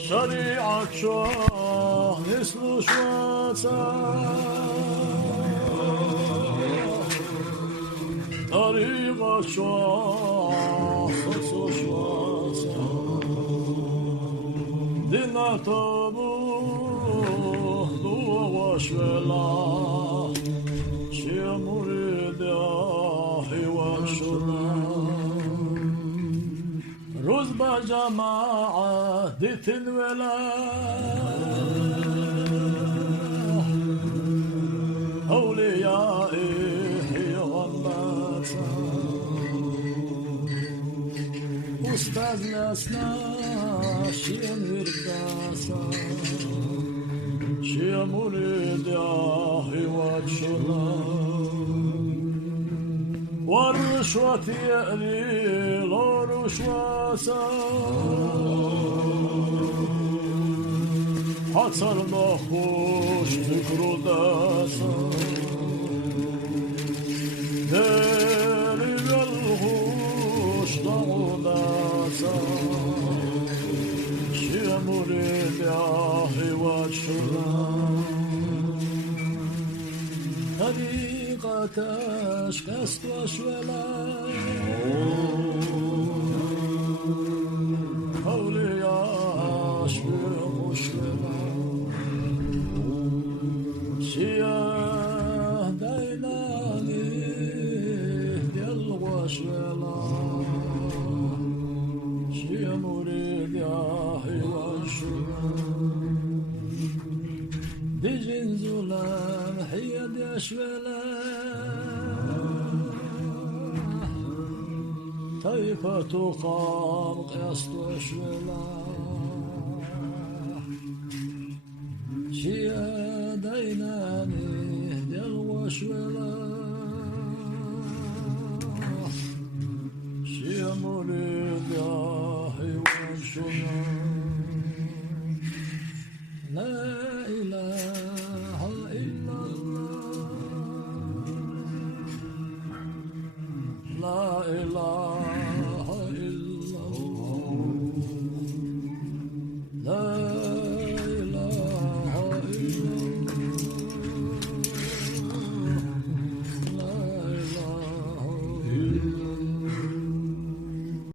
شريعة شاه نسلو شواتا طريقة شاه خصو شواتا دينا تابوه دو وشولا شي مريد ياهي وشنا روز با جماعة ديتن ولا أوليائي غمباتا أستاذ ناسنا شين ورداسا شي مريد ياهي واتشنا والرشوة يألي لو رشوة حصر نخوش فكرو داسا داري الغوش ضعو داسا شي مريد ياهي واتشنا طريقتش كست وشولا أولياش بمشكلة شياه دايلاني ديال وشولا شي مريد ياهي وشولا دي جنزولان حيا دي أشولا طيفة قام قياس أشولا شيا ديناني ديال وشولا شيا مريد ياهي وشولا لا إله إلا الله لا إله